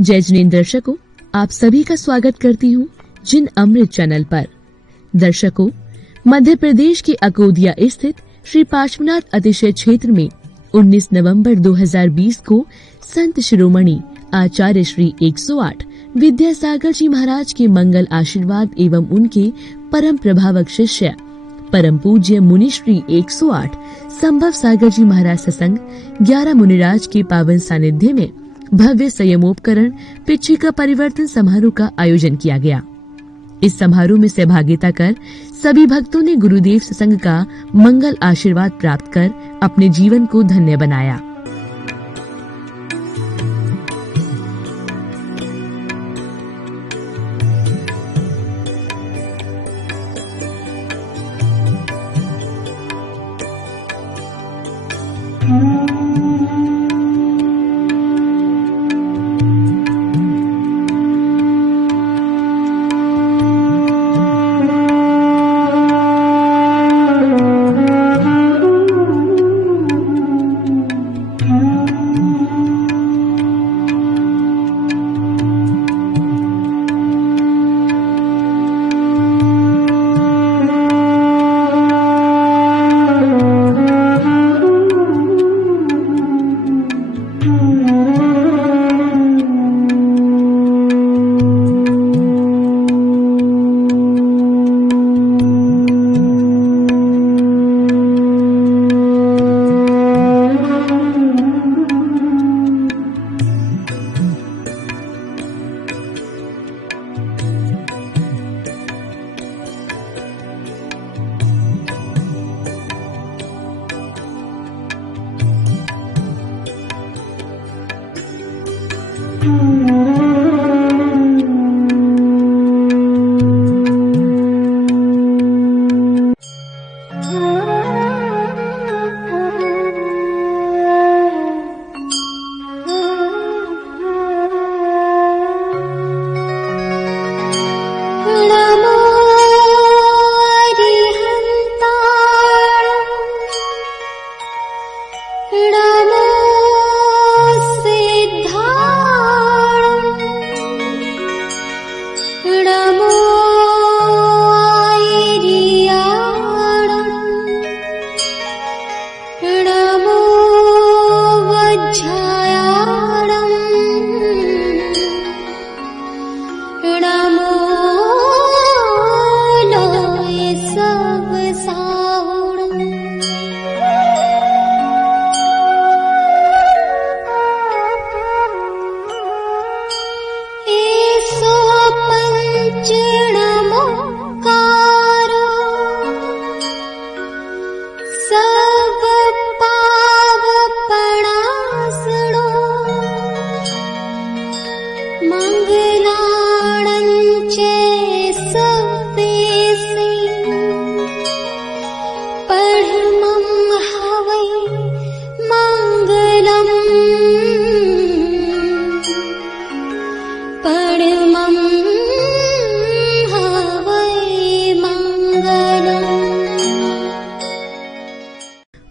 जय जिनेंद्र दर्शकों, आप सभी का स्वागत करती हूँ जिन अमृत चैनल पर। दर्शकों, मध्य प्रदेश के अकोदिया स्थित श्री पार्श्वनाथ अतिशय क्षेत्र में 19 नवंबर 2020 को संत शिरोमणि आचार्य श्री 108 विद्यासागर जी महाराज के मंगल आशीर्वाद एवं उनके परम प्रभावक शिष्य परम पूज्य मुनि श्री 108 संभव सागर जी महाराज सत्संग 11 मुनिराज के पावन सानिध्य में भव्य संयमोपकरण पिच्छिका परिवर्तन समारोह का आयोजन किया गया। इस समारोह में सहभागिता कर सभी भक्तों ने गुरुदेव सत्संग का मंगल आशीर्वाद प्राप्त कर अपने जीवन को धन्य बनाया।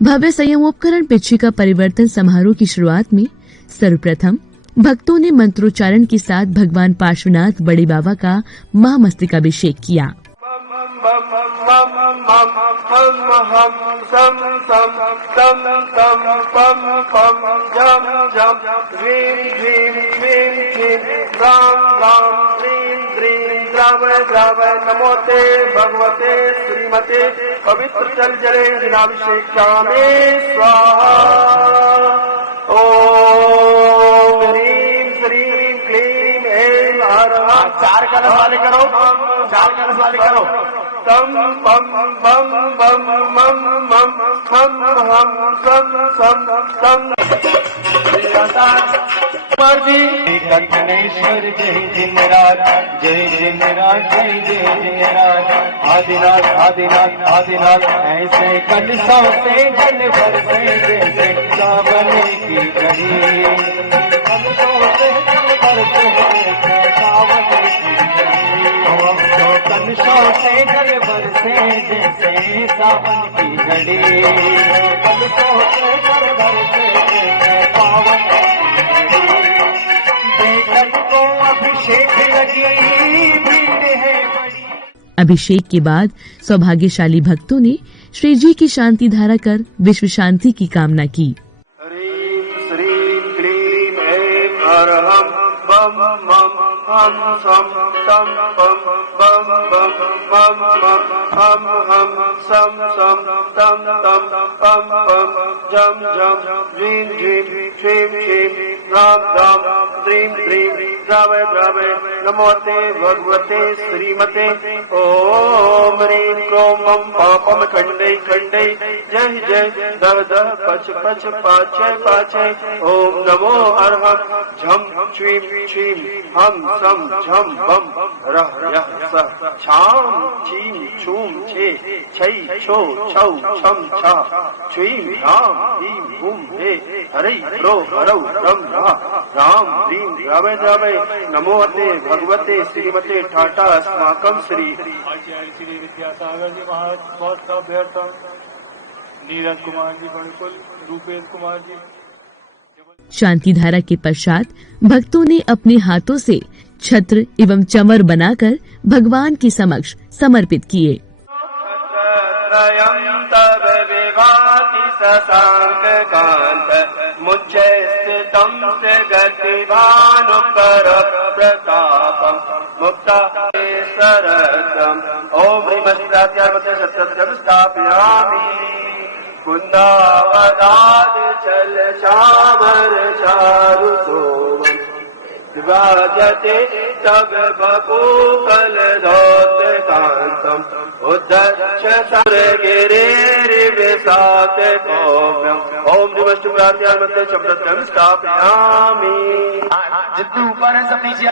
भव्य संयमोपकरण पिच्छिका परिवर्तन समारोह की शुरुआत में सर्वप्रथम भक्तों ने मंत्रोच्चारण के साथ भगवान पार्श्वनाथ बड़े बाबा का महामस्तकाभिषेक किया। नमोते भगवते श्रीमते पवित्र जल जले दिनाभिषेकामे स्वाहा। ओम ह्रीं श्रीं क्लीं ऐं हर हर। चार कलश वाले करो, चार कलश वाले करो। तम पम बम बम मम मम हम हम सम सम सम। कथनेश्वर जय जिनराज, जय जिनराज, जय जय जिनराज। आदिनाथ आदिनाथ आदिनाथ, ऐसे कलशों से जल बरसे जैसे सावन की कली। कलशों से जल बरसे जैसे सावन की कली। कलशों से जल बरसे जैसे सावन की घड़ी। कलशों से जल बरसे जैसे सावन की घड़ी। अभिषेक लगी भीड़ है बड़ी। अभिषेक के बाद सौभाग्यशाली भक्तों ने श्री जी की शांति धारा कर विश्व शांति की कामना की। ह्रीं श्रीं क्लीं ऐं अरहं बम मम हम सम तम बम बम बम मम मम हम सम सम तम तम पम पम जम जम ह्रीं ह्रीं श्रीं श्रीं राम राम द्रीं द्रीं द्रवे द्रवे नमोते भगवते श्रीमते ओम ह्रीं क्रों मम पापम खंडे खंडे जय जय दह दह पच पच पाचय पाचय ओम नमो अर्हं झम छ्वीं छ्वीं हम सम झम बम रह यह स छाम छीं छूम छे छै छो छौ छम छा छ्वीं राम ह्रीं हुम हे हरि ह्रो हरौ रम राम ह्रीं द्रवे द्रवे नमोते भगवते श्रीमते ठाटा अस्माकं श्री आचार्य श्री विद्यासागर जी महाराज का अभ्यर्थन नीरज कुमार जी बड़कुल रूपेश कुमार जी। शांति धारा के पश्चात भक्तों ने अपने हाथों से छत्र एवं चमर बनाकर भगवान के समक्ष समर्पित किए। त्रयं तव विभाति शशांक कांत मुच्चैस्थितं स गतिभानुकर प्रतापं मुक्ता सरसम् ओम श्रीमद्रात्यामते सत्यं स्थापयामि कुन्दावदाद चल चामर चारु सोमम् विभाजते तब बपूकल धौत कांतम् उद्धक्ष सरगिरिर्विशात कौम्यम् ओम नमस्तुभ्यामते शब्दं स्थापयामि। जितने ऊपर है सब नीचे।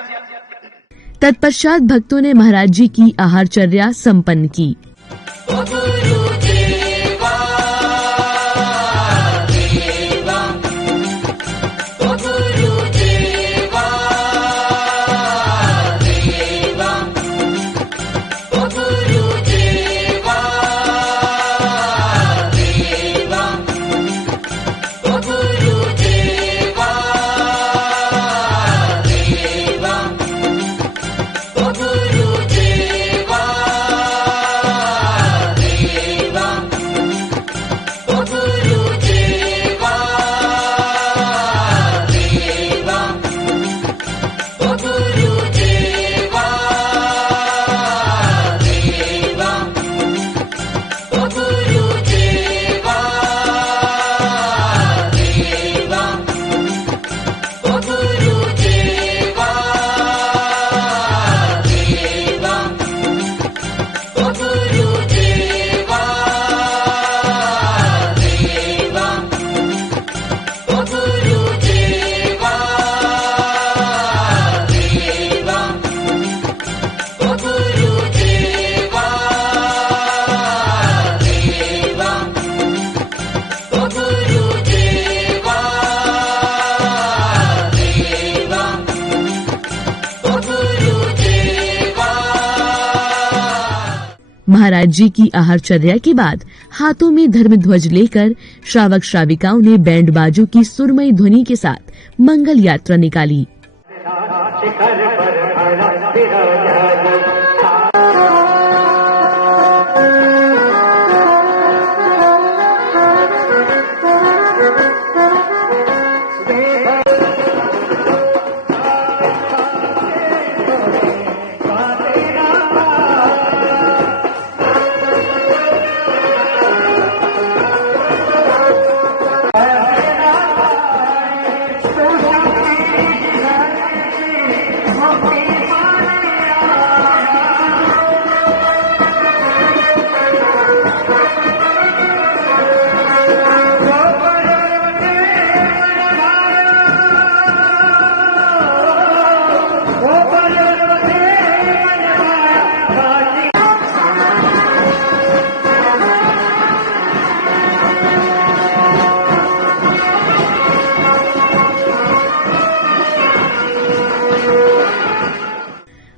तत्पश्चात भक्तों ने महाराज जी की आहारचर्या संपन्न की। महाराज जी की आहारचर्या के बाद हाथों में धर्म ध्वज लेकर श्रावक श्राविकाओं ने बैंड बाजों की सुरमई ध्वनि के साथ मंगल यात्रा निकाली।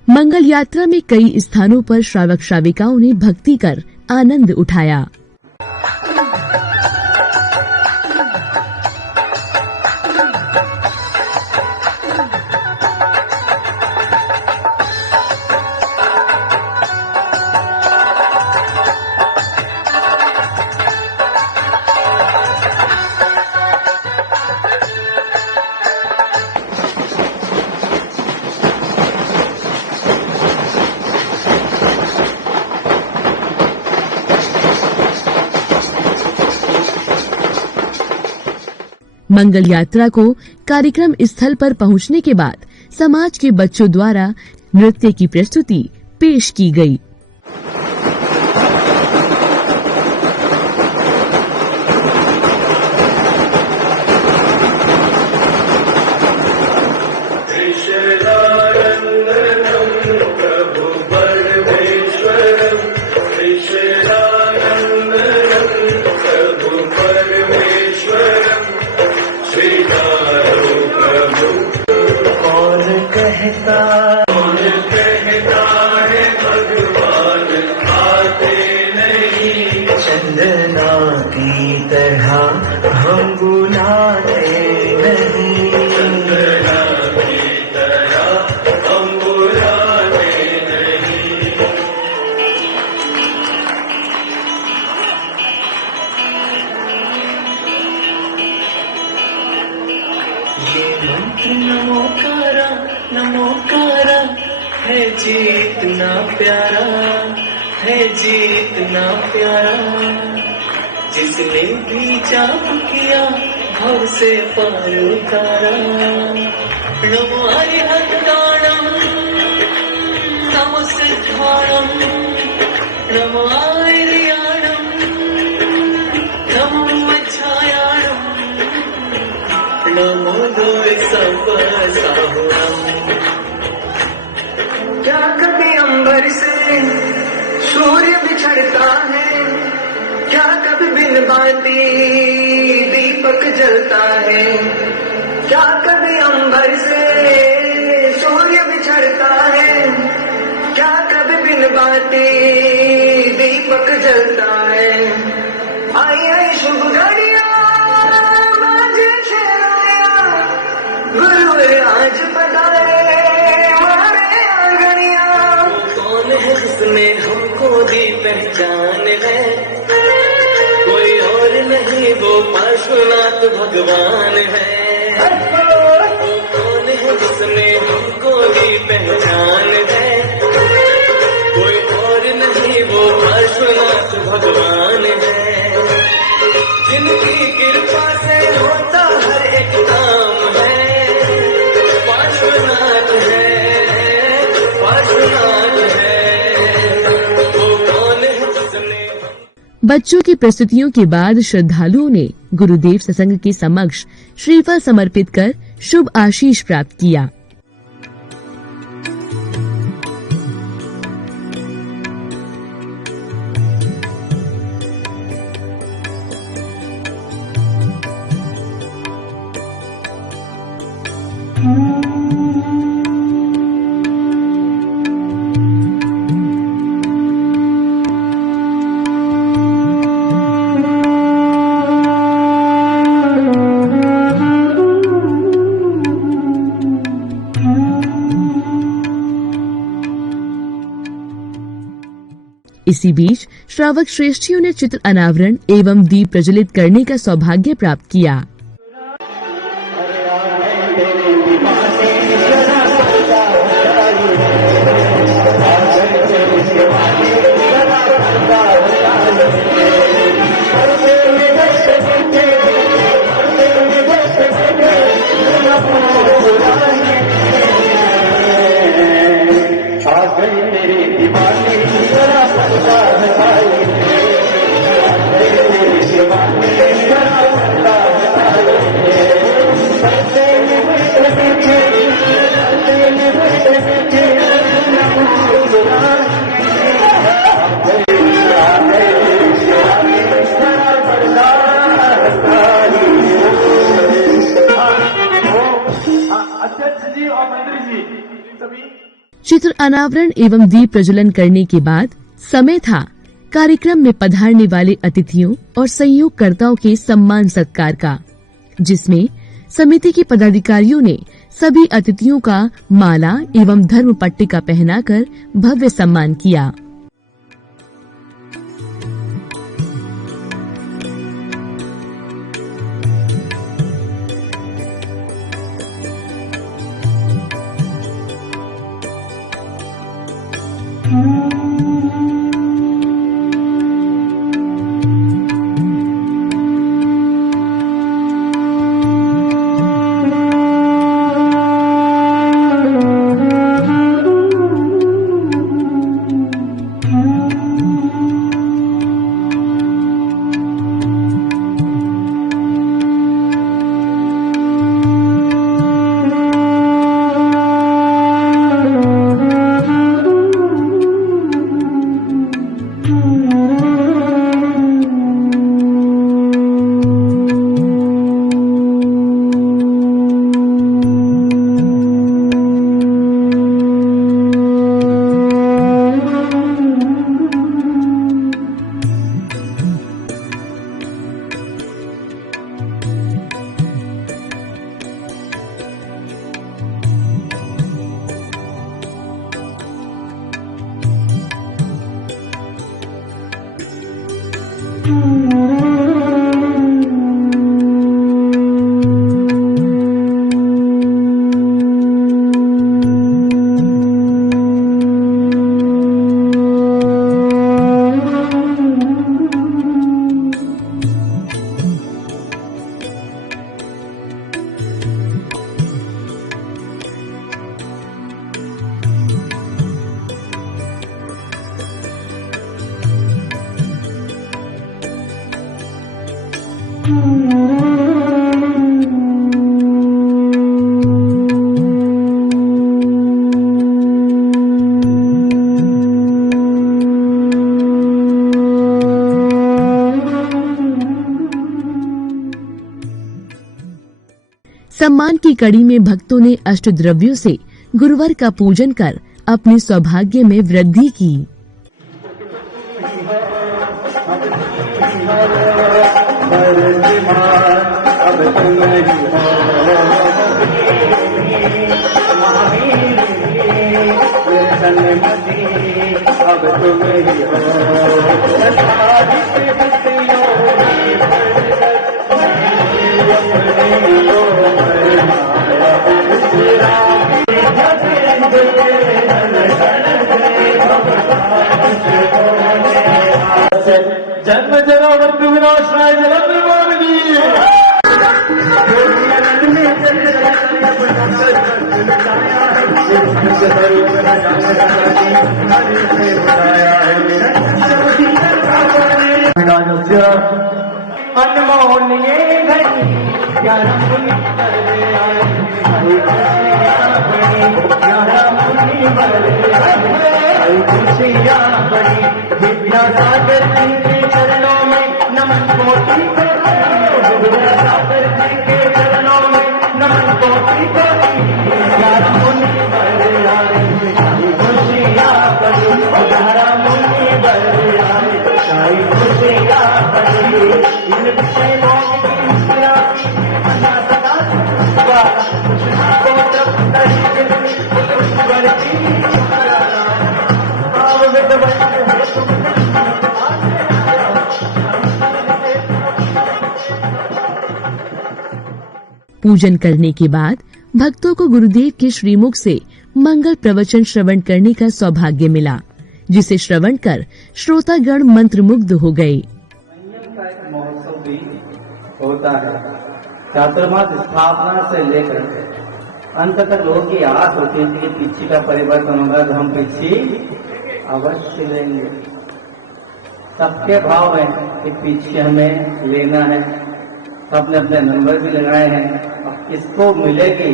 मंगल यात्रा में कई स्थानों पर श्रावक श्राविकाओं ने भक्ति कर आनंद उठाया। मंगल यात्रा को कार्यक्रम स्थल पर पहुंचने के बाद समाज के बच्चों द्वारा नृत्य की प्रस्तुति पेश की गई। चंदना की तरह हम बुलाते नहीं, चंदना की तरह हम बुलाते नहीं। ये मंत्र नमोकारा है जीतना प्यारा, है जीतना प्यारा। जिसने भी जाप किया भव से पार उतारा। नमो हरिहरताणम नमो सिद्धाणम नमो आर्याणम नमो मच्छायाणम नमो साहुणम। क्या कभी अंबर से सूर्य बिछड़ता है, क्या कभी बिन बाती दीपक जलता है। क्या कभी अंबर से सूर्य बिछड़ता है, क्या कभी बिन बाती दीपक जलता है। आई आई शुभ घड़िया बाजे शहनाया, गुरुवर आज पधारे हमारे आंगनिया। कौन है जिसने हमको दी पहचान है, कोई और नहीं वो पार्श्वनाथ भगवान है। वो कौन है जिसने हमको दी पहचान है, कोई और नहीं वो पार्श्वनाथ भगवान है। जिनकी कृपा से होता हर एक काम है, पार्श्वनाथ है, पार्श्वनाथ है। वो कौन है जिसने। बच्चों की प्रस्तुतियों के बाद श्रद्धालुओं ने गुरुदेव सत्संग के समक्ष श्रीफल समर्पित कर शुभ आशीष प्राप्त किया। इसी बीच श्रावक श्रेष्ठियों ने चित्र अनावरण एवं दीप प्रज्वलित करने का सौभाग्य प्राप्त किया। चित्र अनावरण एवं दीप प्रज्वलन करने के बाद समय था कार्यक्रम में पधारने वाले अतिथियों और सहयोगकर्ताओं के सम्मान सत्कार का, जिसमें समिति के पदाधिकारियों ने सभी अतिथियों का माला एवं धर्म पट्टिका पहनाकर भव्य सम्मान किया। सम्मान की कड़ी में भक्तों ने अष्टद्रव्यों से गुरुवर का पूजन कर अपने सौभाग्य में वृद्धि की। जन्म जरा मृत्यु विनाशाय जलंधर अनमोल ये घड़ी ग्यारह मुनि खुशियाँ बड़ी विद्यासागर जी के चरणों में नमन कोटि विद्यासागर जी के चरणों में नमन कोटि ग्यारह मुनि बर आए खुशियाँ बड़ी ग्यारह मुनि बर आए खुशियाँ बड़ी इन विषयों पूजन करने के बाद भक्तों को गुरुदेव के श्रीमुख से मंगल प्रवचन श्रवण करने का सौभाग्य मिला, जिसे श्रवण कर श्रोतागण मंत्रमुग्ध हो गए। महोत्सव भी होता है। चातुर्मास स्थापना से लेकर अंत तक लोगों की आस होती है कि पिछी का परिवर्तन होगा तो हम पिछी अवश्य लेंगे। सबके भाव है कि पिछी हमें लेना है, सबने अपने नंबर भी लगाए हैं। अब किसको मिलेगी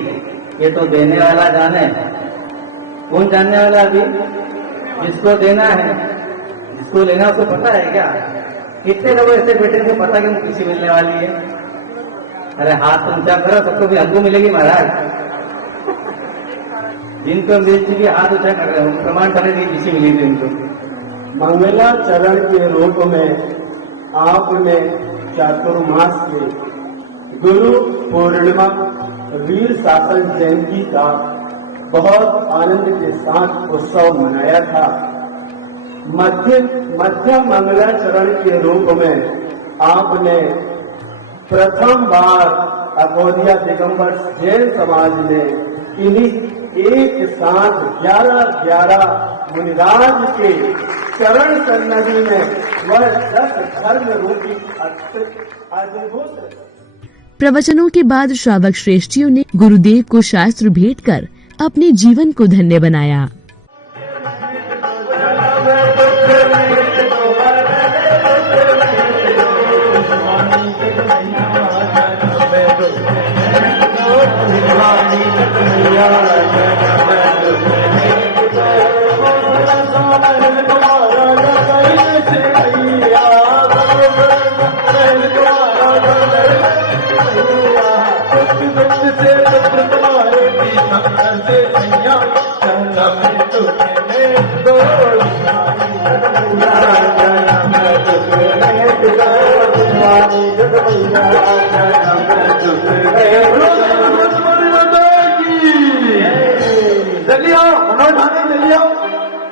ये तो देने वाला जाने। कौन जानने वाला अभी? जिसको देना है, जिसको लेना उसको पता है क्या? कितने लोग ऐसे बैठे को पता कि मुझे किसी मिलने वाली है? अरे हाथ ऊंचा करो, सबको भी हमको मिलेगी महाराज। जिनको मिल चुकी हाथ ऊंचा कर रहे हो, प्रमाण करने की किसी मिली थी उनको। मंगलाचरण के रूप में आपने चातुर्मास से गुरु पूर्णिमा वीर शासन जयंती का बहुत आनंद के साथ उत्सव मनाया था। मध्य मंगलाचरण के रूप में आपने प्रथम बार अकोदिया दिगंबर जैन समाज में इन्हीं एक साथ 11 मुनिराज के चरण सन्निधि में वह 10 धर्म रूपी अद्भुत प्रवचनों के बाद श्रावक श्रेष्ठियों ने गुरुदेव को शास्त्र भेंट कर अपने जीवन को धन्य बनाया।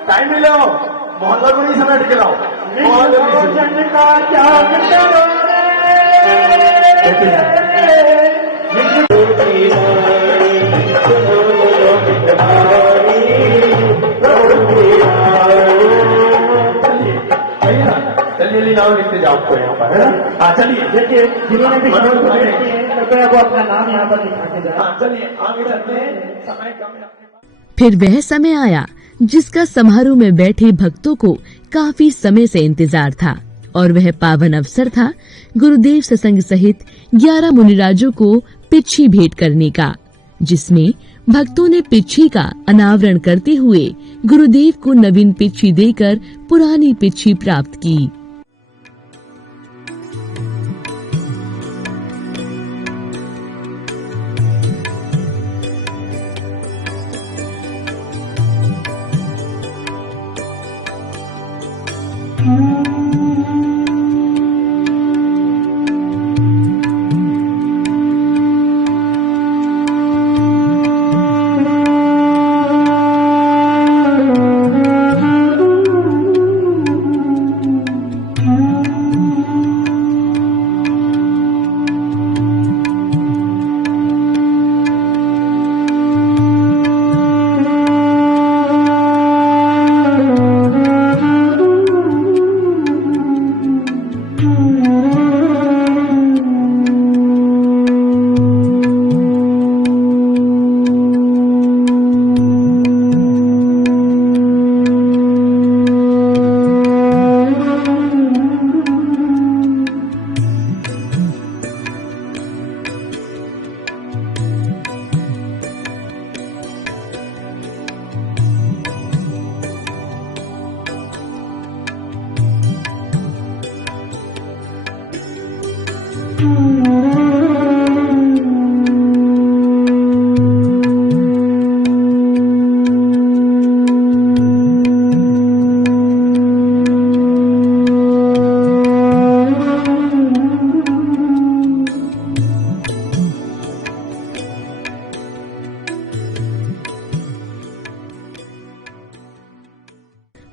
टाइम मिले हो मोहल्ला को नहीं समेट के लाओ, मोहल्ला को नहीं समेट। का त्याग करो चलिए नाम लिखते जाओ आपको यहाँ पर, है ना? हाँ चलिए, देखिए जिन्होंने भी कृपया वो अपना नाम यहाँ पर लिखा के जाए। हाँ चलिए आगे चलते हैं, समय कम है। फिर वह समय आया जिसका समारोह में बैठे भक्तों को काफी समय से इंतजार था और वह पावन अवसर था गुरुदेव सत्संग सहित 11 मुनिराजों को पिच्छी भेंट करने का, जिसमें भक्तों ने पिच्छी का अनावरण करते हुए गुरुदेव को नवीन पिच्छी देकर पुरानी पिच्छी प्राप्त की।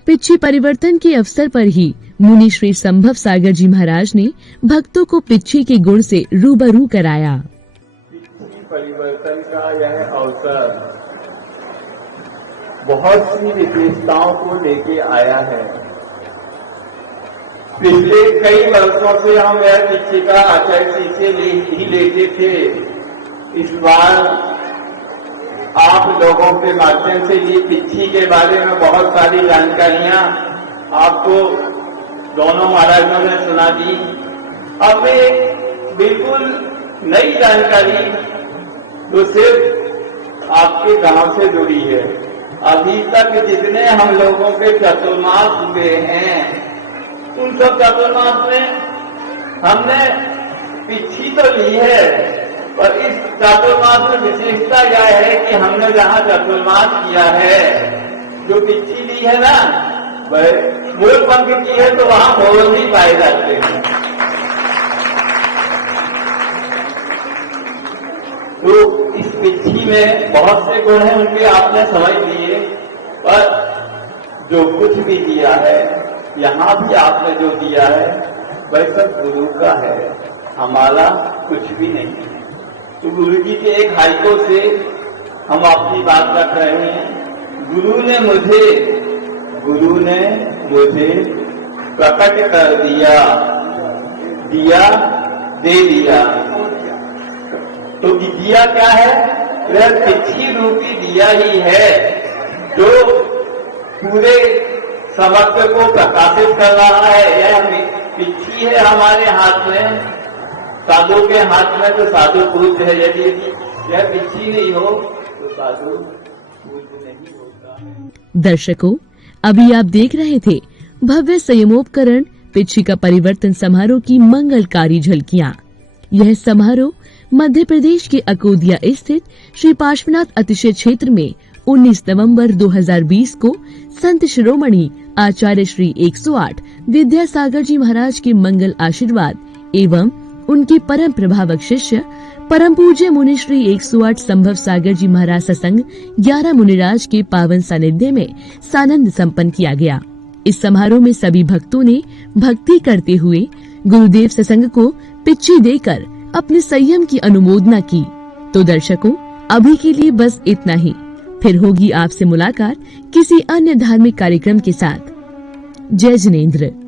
पिच्छी परिवर्तन के अवसर पर ही मुनि श्री संभव सागर जी महाराज ने भक्तों को पिच्छी के गुण से रूबरू कराया। पिच्छी परिवर्तन का यह अवसर बहुत सी विशेषताओं को लेके आया है। पिछले कई वर्षों से हम यह पिच्छी का आचार्य से ही लेते थे। इस बार आप लोगों के माध्यम से ये पिच्छी के बारे में बहुत सारी जानकारियां आपको दोनों महाराजों ने सुना दी। अब एक बिल्कुल नई जानकारी जो सिर्फ आपके गांव से जुड़ी है। अभी तक जितने हम लोगों के चतुर्मास हुए हैं उन सब चतुर्मास में हमने पिच्छी तो ली है, और इस चातुर्मास में विशेषता यह है कि हमने जहाँ चतुर्मास किया है, जो पिच्छी ली है ना, वह मूल पंख की है, तो वहाँ मोर भी पाए जाते हैं। तो इस पिच्छी में बहुत से गुण हैं, उनके आपने समझ लिए, पर जो कुछ भी दिया है, यहाँ भी आपने जो दिया है वह सब गुरु का है, हमारा कुछ भी नहीं है। तो गुरु जी के एक हाइको से हम अपनी बात रख रहे हैं। गुरु ने मुझे प्रकट कर दिया, दिया दे दिया। तो दिया क्या है? वह पिच्छी रूपी दिया ही है जो पूरे समग्र को प्रकाशित कर रहा है। यह पिच्छी है हमारे हाथ में, साधु के हाथ में तो साधु पूज्य है। यदि यह पिच्छी नहीं हो तो साधु पूज्य नहीं होता। दर्शकों, अभी आप देख रहे थे भव्य संयमोपकरण पिच्छी का परिवर्तन समारोह की मंगलकारी झलकियां। यह समारोह मध्य प्रदेश के अकोदिया स्थित श्री पार्श्वनाथ अतिशय क्षेत्र में 19 नवंबर 2020 को संत शिरोमणि आचार्य श्री 108 विद्यासागर जी महाराज के मंगल आशीर्वाद एवं उनके परम प्रभावक शिष्य परम पूज्य मुनि श्री 108 संभव सागर जी महाराज सत्संग 11 मुनिराज के पावन सानिध्य में सानंद संपन्न किया गया। इस समारोह में सभी भक्तों ने भक्ति करते हुए गुरुदेव सत्संग को पिच्ची देकर अपने संयम की अनुमोदना की। तो दर्शकों, अभी के लिए बस इतना ही। फिर होगी आपसे मुलाकात किसी अन्य धार्मिक कार्यक्रम के साथ। जय जिनेंद्र।